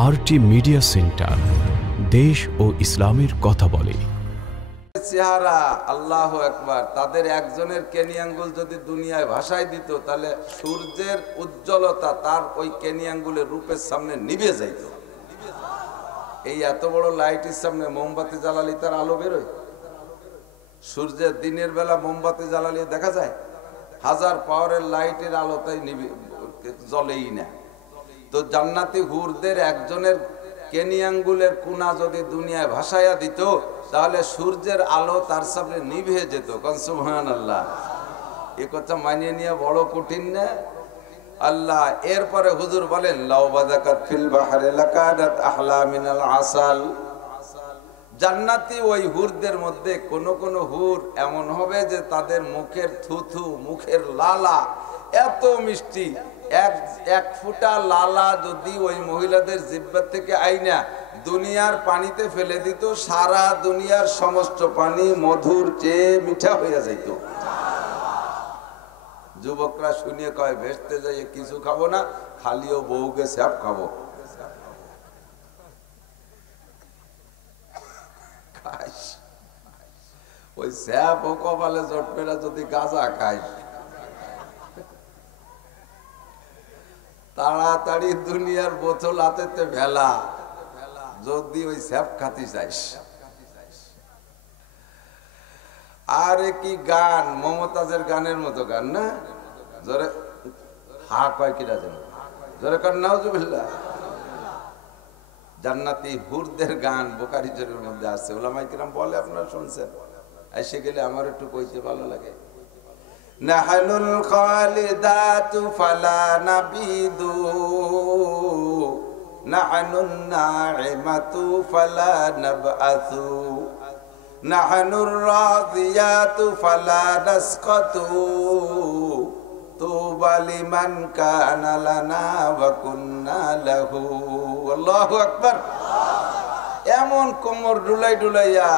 RT media centre, দেশ ও ইসলামের কথা বলে। চেহারা আল্লাহু আকবার, তাদের একজনের কেনি আঙ্গুল যদি দুনিয়ায় ভাসায় দিত তাহলে সূর্যের উজ্জ্বলতা তার ওই কেনি আঙ্গুলের রূপের সামনে নিভে যাইত। এই এত বড় লাইটের সামনে মোমবাতি জ্বালালে তার আলো বেরোয়? সূর্যের দিনের বেলা মোমবাতি জ্বালালে দেখা যায়? হাজার পাওয়ারের লাইটের আলো তাই জ্বলেই না। তো জান্নাতি হুরদের একজনের কেনি আঙ্গুলের কোনা যদি দুনিয়ায় ভাসাইয়া দিত তাহলে সূর্যের আলো তার সামনে নিভে যেত। সুবহানাল্লাহ। এ কথা মানিয়ে নিয়ে বড় কঠিন না? আল্লাহ এরপরে হুজুর বলেন, লাউ বাযাকাত ফিল বাহরি লাকাদাত আহলা মিনাল আসাল। জান্নাতি ওই হুরদের মধ্যে কোন কোন হুর এমন হবে যে তাদের মুখের থুথু, মুখের লালা এত মিষ্টি, এক ফুটা লালা যদি ওই মহিলাদের জিহ্বা থেকে আইনা দুনিয়ার পানিতে ফেলে দিত, সারা দুনিয়ার সমস্ত পানি মধুর চেয়ে মিঠা হয়ে যাইত। যুবকরা শুনিয়ে কয়, ভেসতে যাইয়ে কিছু খাবো না, খালিও বউকে স্যাপ খাবো। ওই স্যাপ ও কপালে জটবে না যদি গাঁজা খাই। তাড়াতাড়ি দুনিয়ার বোতল হাতেতে ভেলা, যদি ওই স্যাপ খাতি চাইস। আরে কি গান, মমতাজের গানের মতো গান না? জোরে হা কয় কিরা যেন, জোরে কর নাউজুবিল্লাহ। জান্নাতি হুরদের গান বুখারী শরীফের মধ্যে আছে। উলামায়ে কিরাম বলে, আপনারা শুনছেন, এসে গেলে আমার একটু কইতে ভালো লাগে। নাহনুল খালিদাতু ফালা নাবিদু, নাহনুন নাইমাতু ফালা নাবআসু, নাহনুর রাদিয়াতু ফালা নাসকাতু, তুবা লিমান কানা লানা ওয়া কুন্না লাহু। আল্লাহু আকবার। এমন কোমর ডুলাই ডুলাইয়া,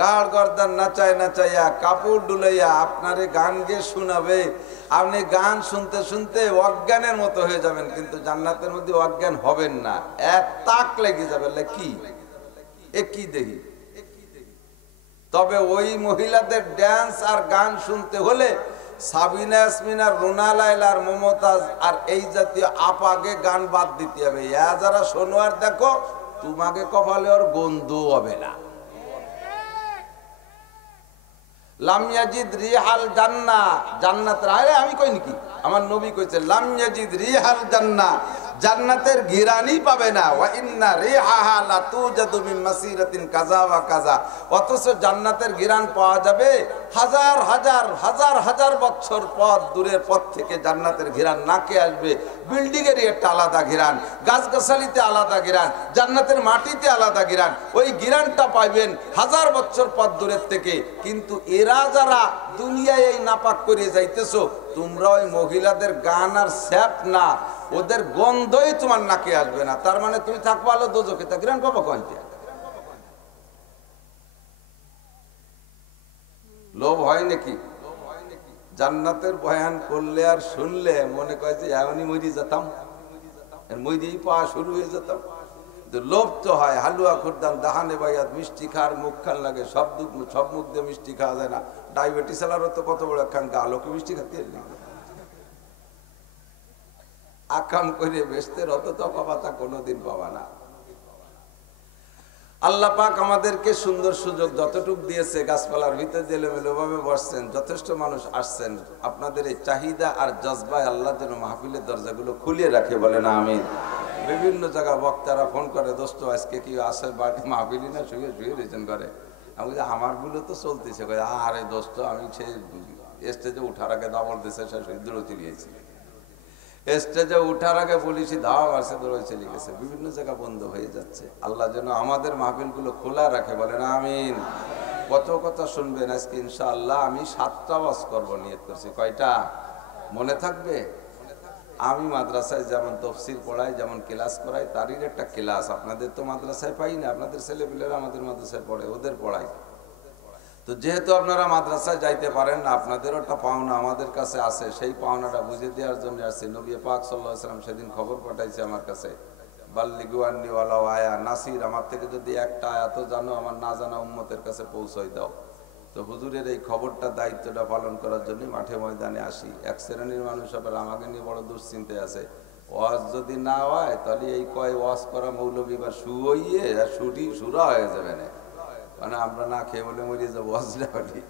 গাড় গর্দান নাচায় নাচাইয়া, কাপড় ডুলাইয়া আপনারে গান গেয়ে শোনাবে। আপনি গান শুনতে শুনতে অজ্ঞানের মতো হয়ে যাবেন, কিন্তু জান্নাতের মধ্যে অজ্ঞান হবেন না। এক তাক লেগে যাবে, কি এ কি দেখি। তবে ওই মহিলাদের ড্যান্স আর গান শুনতে হলে সাবিনা ইয়াসমিন আর রুনা লায়লা আর মমতাজ আর এই জাতীয় আপাকে গান বাদ দিতে হবে। যারা শোনো আর দেখো, তোমাকে কপালে ওর গন্ধ হবে না। লাম ইয়াজিদ রিহাল জান্নাহ, জান্নাত রায় আমি কই নাকি, আমার নবী কইছে লাম ইয়াজিদ রিহাল জান্নাহ, জান্নাতের ঘিরানি পাবে না। ওয়া ইন্না রিহাহা লা তুজাদু মিন মাসিরাতিন কাযা ওয়া কাযা। অথচ জান্নাতের ঘিরান পাওয়া যাবে হাজার হাজার হাজার হাজার বছর পথ, দূরের পথ থেকে জান্নাতের ঘিরান নাকে আসবে। বিল্ডিং এর একটা আলাদা ঘিরান, গাছগাছালিতে আলাদা ঘিরান, জান্নাতের মাটিতে আলাদা ঘিরান। ওই ঘিরানটা পাইবেন হাজার বছর পথ দূরের থেকে। কিন্তু এরা যারা দুনিয়ায় এই নাপাক করে যাইতেছো, তোমরা ওই মহিলাদের গান আর স্যাপ না, ওদের গন্ধই তোমার নাকে আসবে না। তার মানে তুমি থাকবো আলো দোজখে, তা ঘিরান পাবো কোনটা? লোভ হয় নাকি? জান্নাতের বয়ান করলে আর শুনলে মনে করে যে এমনই মরি যেতাম, মরি পাওয়া শুরু হয়ে যেতাম। লোভ তো হয়। হালুয়া খুরদান দাহানে বাইয়াত, মিষ্টি খাওয়ার মুখ খান লাগে। সব মুখ দিয়ে মিষ্টি খাওয়া যায় না। ডায়াবেটিস আলারও তো কত বড় খান, আলোকে মিষ্টি খাতে আকাম করে বেস্তের অত পাবা, তা কোনোদিন পাবা না। আল্লাহ পাক আমাদেরকে সুন্দর সুযোগ যতটুক দিয়েছে, গাছপালার ভিতরে এলোমেলো ভাবে বসছেন, যথেষ্ট মানুষ আসছেন। আপনাদের এই চাহিদা আর জজবায় আল্লাহ যেন মাহফিলের দরজাগুলো খুলিয়ে রাখে, বলেন আমিন। বিভিন্ন জায়গা বক্তারা ফোন করে, দোস্ত আজকে কি আসে বাড়ি মাহফিলি না, শুয়ে শুয়ে রেজন করে। আমি বলি আমার গুলো তো চলতেছে। আরে দোস্ত, আমি সেই স্টেজে উঠার আগে দাবড় দিছে, সে দূরে চলিয়েছি। স্টেজে উঠার আগে বলেছি ধাওয়া আছে, দৌড়ে চলে গেছে। বিভিন্ন জায়গা বন্ধ হয়ে যাচ্ছে। আল্লাহ যেন আমাদের মাহফিলগুলো খোলা রাখে, বলেন আমিন। কত কথা শুনবেন আজকে ইনশাআল্লাহ। আমি 7টা ওয়াজ করবো নিয়ত করছি। কয়টা মনে থাকবে? আমি মাদ্রাসায় যেমন তফসির পড়াই, যেমন ক্লাস করাই, তারই একটা ক্লাস আপনাদের তো মাদ্রাসায় পাই না। আপনাদের ছেলেপিলেরা আমাদের মাদ্রাসায় পড়ে, ওদের পড়াই। তো যেহেতু আপনারা মাদ্রাসায় যাইতে পারেন না, আপনাদেরও একটা পাওনা আমাদের কাছে আছে। সেই পাওনাটা বুঝে দেওয়ার জন্য আসছে। নবী পাক সাল্লাল্লাহু আলাইহি ওয়াসাল্লাম সেদিন খবর পাঠাইছে আমার কাছে বাল্লিগু আন্নি ওয়ালাউ আয়া, নাসির আমার থেকে যদি একটা আয়াতও জানো আমার না জানা উম্মতের কাছে পৌঁছাই দাও। তো হুজুরের এই খবরটা দায়িত্বটা পালন করার জন্য মাঠে ময়দানে আসি। এক শ্রেণীর মানুষ আবার আমাকে নিয়ে বড় দুশ্চিন্তায় আছে, ওয়াজ যদি না হয় তাহলে এই কয় ওয়াজ করা মৌলবী বা সু হইয়ে আর সুরা হয়ে যাবে না, মানে আমরা না খেয়ে বলে মরিয়ে যাবো ওয়াজ না হলি।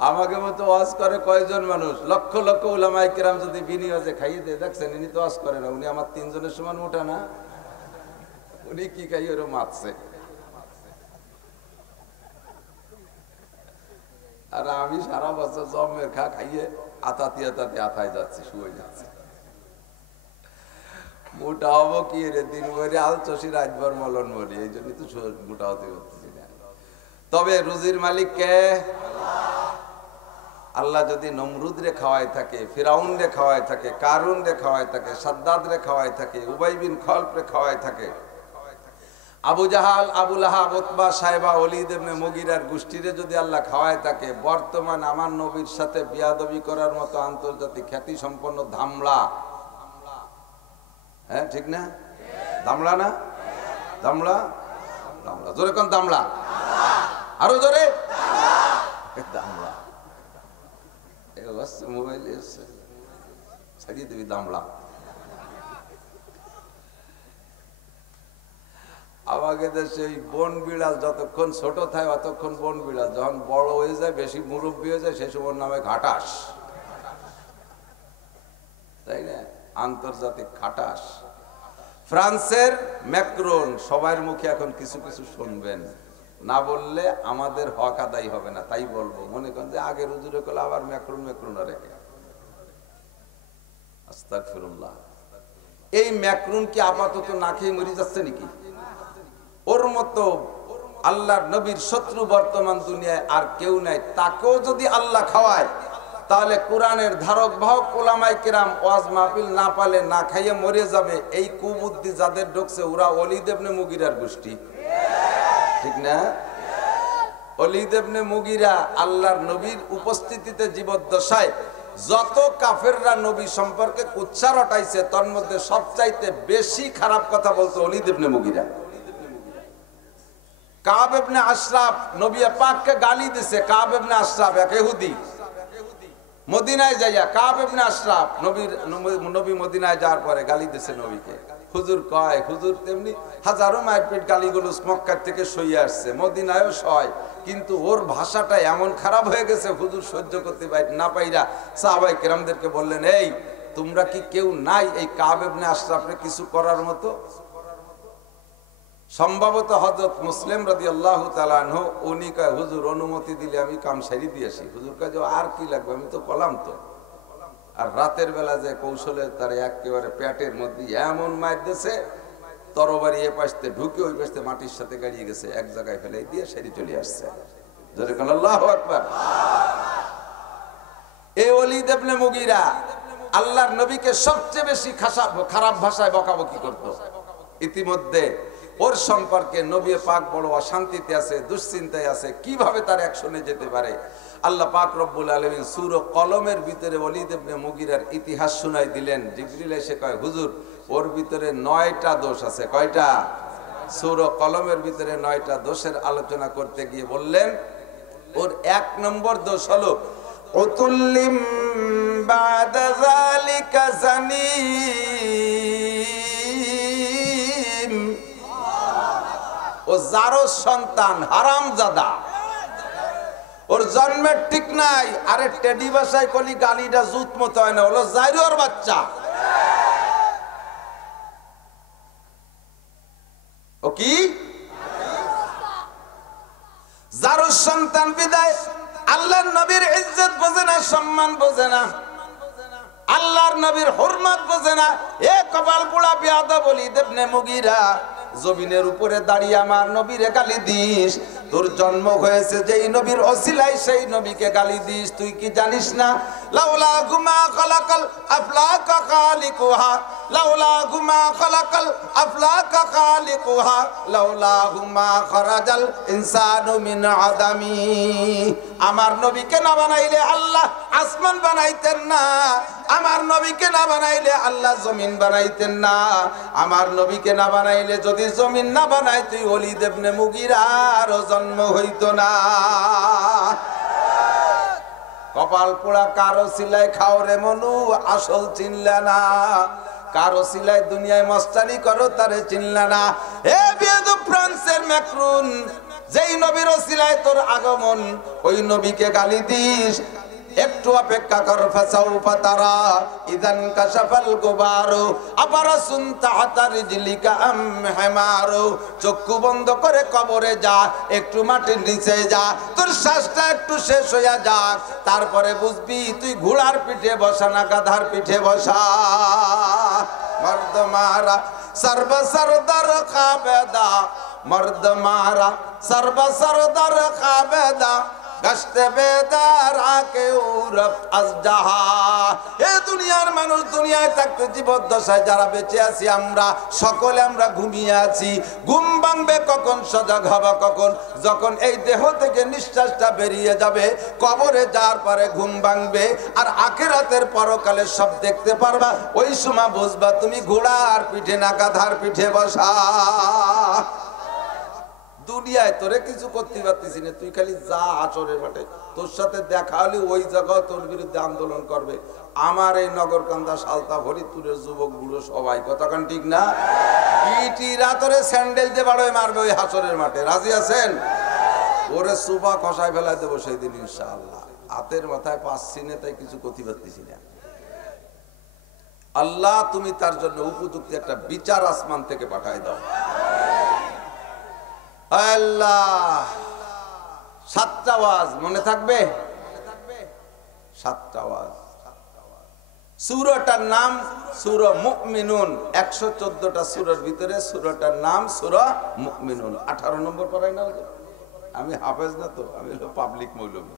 আমাকে মতো ওয়াজ করে কয়জন মানুষ, লক্ষ লক্ষ উলামায়ে কেরাম যদি বিনিয়োগে খাইয়ে দেয়, দেখছেন ইনি তো ওয়াজ করে না, উনি আমার তিনজনের সমান মোটা না, উনি কি খাইয়ে ওরা মারছে। আর আমি সারা বছর জমের খাইয়ে আতাতে আতায় যাচ্ছি, শুয়ে যাচ্ছি। মোটা হবো কি রে, দিন ভরে আল চষি রাতভর মলন মরি, এই জন্যই তো মোটা হতে পারতেছি না। তবে রুজির মালিক কে? আল্লাহ যদি নমরুদ রে খাওয়াই থাকে, ফিরাউন রে খাওয়াই থাকে, কারুন রে খাওয়াই থাকে, সাদ্দাদ রে খাওয়াই থাকে, উবাই বিন খলফ রে খাওয়াই থাকে, আবু জাহাল, আবু লাহাব, উতবা, সাইবা, ওলীদ ইবনে মুগীরার গোষ্ঠীরে যদি আল্লাহ খাওয়ায় থাকে, বর্তমান আমার নবীর সাথে বিয়াদবি করার মতো আন্তর্জাতিক খ্যাতি সম্পন্ন ধামলা, হ্যাঁ ঠিক না? ধামলা না? ধামলা, ধামলা, জোরে কোন ধামলা? আরো জোরে ধামলা। মোবাইল ছাড়িয়ে দিবি ধামলা। আমাকে দেশে ওই বন বিড়াল যতক্ষণ ছোট থাকে অতক্ষণ বন বিড়াল, যখন বড় হয়ে যায়, বেশি মুরব্বী হয়ে যায়, সে সময় নামে ঘাটাস, তাই না? আন্তর্জাতিক খাটাস। ফ্রান্সের ম্যাক্রন, সবার মুখে এখন কিছু কিছু শুনবেন, না বললে আমাদের হক আদায় হবে না, তাই বলবো। মনে করেন যে আগের হুজুরে করলে আবার ম্যাক্রন রেখে, আস্তাগফিরুল্লাহ। এই ম্যাক্রন কি আপাতত না খেয়ে মরে যাচ্ছে নাকি? ওর মতো আল্লাহর নবীর শত্রু বর্তমান দুনিয়ায় আর কেউ নাই। তাকেও যদি আল্লাহ খাওয়ায়, তাহলে কোরআনের ধারক বাহক উলামায়ে কেরাম ওয়াজ মাহফিল না পালে না খাইয়ে মরে যাবে। এই কুবুদ্ধি যাদের ঢুকছে ওরা ওলীদ ইবনে মুগীরার গোষ্ঠী, ঠিক না? ওলীদ ইবনে মুগীরা আল্লাহর নবীর উপস্থিতিতে জীবদ্দশায় যত কাফেররা নবী সম্পর্কে কুচ্ছা রটাইছে, তার মধ্যে সবচাইতে বেশি খারাপ কথা বলতো ওলীদ ইবনে মুগীরা। কাব ইবনে আশরাফ নবী পাককে গালি দিছে। কাব ইবনে আশরাফ এক ইহুদি, মদিনায় যাইয়া কাব ইবনে আশরাফ নবী মদিনায় যাওয়ার পরে গালি দিছে নবীকে। হুজুর কয়, হুজুর তেমনি হাজারো মারপিট গালিগুলো মক্কা থেকে সইয়ে আসছে, মদিনায়ও সয়, কিন্তু ওর ভাষাটা এমন খারাপ হয়ে গেছে, হুজুর সহ্য করতে না পাইরা সাহাবায়ে কেরামদেরকে বললেন, এই তোমরা কি কেউ নাই এই কাব ইবনে আশরাফরে কিছু করার মতো? সম্ভবত হযরত মুসলিম রাদিয়াল্লাহু তাআলা আনহু উনি কয়, হুজুর অনুমতি দিলে আমি কাম সারি দিয়েছি। হুজুর কয়, আর কি লাগবে, আমি তো কলাম তো। আর রাতের বেলা যে কৌশলে তার একেবারে পেটের মধ্যে এমন মার দিয়েছে, তরবারি এ পাশে ঢুকে ওই পাশে মাটির সাথে গাড়িয়ে গেছে, এক জায়গায় ফেলে দিয়ে সেরি চলে আসছে। জোরে কোন আল্লাহু আকবার। এই ওলীদ ইবনে মুগীরা আল্লাহর নবীকে সবচেয়ে বেশি খারাপ ভাষায় বকাবকি করত। ইতিমধ্যে ওর সম্পর্কে নবী পাক বড় অশান্তিতে আছে, দুশ্চিন্তায় আছে, কিভাবে তার অ্যাকশনে যেতে পারে। আল্লাহ পাক রব্বুল আলামিন সূরা কলমের ভিতরে ওলীদ ইবনে মুগীরার ইতিহাস শুনাই দিলেন। জিবরিল এসে কয়, হুজুর ওর ভিতরে 9টা দোষ আছে। কয়টা? সূরা কলমের ভিতরে 9টা দোষের আলোচনা করতে গিয়ে বললেন, ওর 1 নম্বর দোষ হলো উতুল্লিম বাদা যালিকা জানিম। ও যারো সন্তান হারামজাদা, ওর জন্মের ঠিক নাই। আরে টেডি ভাষায় কলি গালিটা জুত মতো হয় না, হলো জাইরুর বাচ্চা। ও কি যারো সন্তান বিদায় আল্লাহর নবীর ইজ্জত বোঝে না, সম্মান বোঝে না, আল্লাহর নবীর হুরমত বোঝে না। এ কপাল পোড়া বেয়াদব ওলীদ ইবনে মুগীরা, জমিনের উপরে দাঁড়িয়ে আমার নবীরে গালি দিস। তোর জন্ম হয়েছে যেই নবীর ওসিলায়, সেই নবীকে গালি দিস। তুই কি জানিস না লাউলা গুমা খালাকাল আফলাকা খালিকুহা, লাউলাহু মা খালাকাল আফলাকা খালিকুহা লাউলাহু মা খারাজাল ইনসানু মিন আদামি। আমার নবীকে না বানাইলে আল্লাহ আসমান বানাইতেন না, আমার নবীকে না বানাইলে আল্লাহ জমিন বানাইতেন না, আমার নবীকে না বানাইলে যদি জমিন না বানাইতে ওলীদ ইবনে মুগীরার জন্ম হইতো না। কপাল পোড়া কারো সিলাই খাও রে মনু, আসল চিনলা না। কারো সিলাই দুনিয়ায় মস্তানি করো, তারে চিনলা না। এ বেয়াদব ফ্রান্সের ম্যাক্রুন, যেই নবীর সিলাই তোর আগমন, ওই নবীকে গালি দিস। একটু অপেক্ষা কর, ফাসাউফা তারা ইদান কাশাফাল গুবারু আবারাসুন তাহতা রিজলিকা আম হিমারু। চক্ষু বন্ধ করে কবরে যা, একটু মাটির নিচে যা, তোর শ্বাসটা একটু শেষ হইয়া যাক, তারপরে বুঝবি তুই ঘোড়ার পিঠে বসা না গাধার পিঠে বসা। মর্দ মারা সর্ব সরদার খাবেদা, মর্দ মারা সর্ব সরদার খাবেদা, গশতে বেদার আকে উরফ আজজাহা। এ দুনিয়ার মানুষ, দুনিয়ায় থাকতে জীবদ্দশায় যারা বেঁচে আছি আমরা সকলে আমরা ঘুমিয়ে আছি। ঘুম ভাঙবে কখন, সজাগ হবা কখন? যখন এই দেহ থেকে নিঃশ্বাসটা বেরিয়ে যাবে, কবরে যাওয়ার পরে ঘুম ভাঙবে, আর আখিরাতের পরকালে সব দেখতে পারবা। ওই সময় বুঝবা তুমি ঘোড়ার পিঠে না গাধার পিঠে বসা। দুনিয়ায় তোরে কিছু করতে পারতিস না, তুই খালি যা আচরের মাঠে, তোর সাথে দেখা হলে ওই জায়গায় তোর বিরুদ্ধে আন্দোলন করবে। আমার এই নগরকান্দা, সালতা, ফরিদপুরের যুবক বুড়ো সবাই, কথাখান ঠিক না? ইটি রাতরে স্যান্ডেল দিয়ে বাড়োয় মারবে ওই হাসরের মাঠে, রাজি আছেন? ওরে সুবা খসায় ফেলায় দেবো সেই দিন ইনশাআল্লাহ। হাতের মাথায় পাচ্ছি না, তাই কিছু করতে পারতেছি না। আল্লাহ তুমি তার জন্য উপযুক্ত একটা বিচার আসমান থেকে পাঠায় দাও আল্লাহ। 7টা আওয়াজ মনে থাকবে? 7টা আওয়াজ। সূরাটার নাম সূরা মুমিনুন। 114টা সূরার ভিতরে সূরাটার নাম সূরা মুমিনুন। 18 নম্বর পড়াই না? আমি হাফেজ না তো, আমি হলো পাবলিক মৌলবী।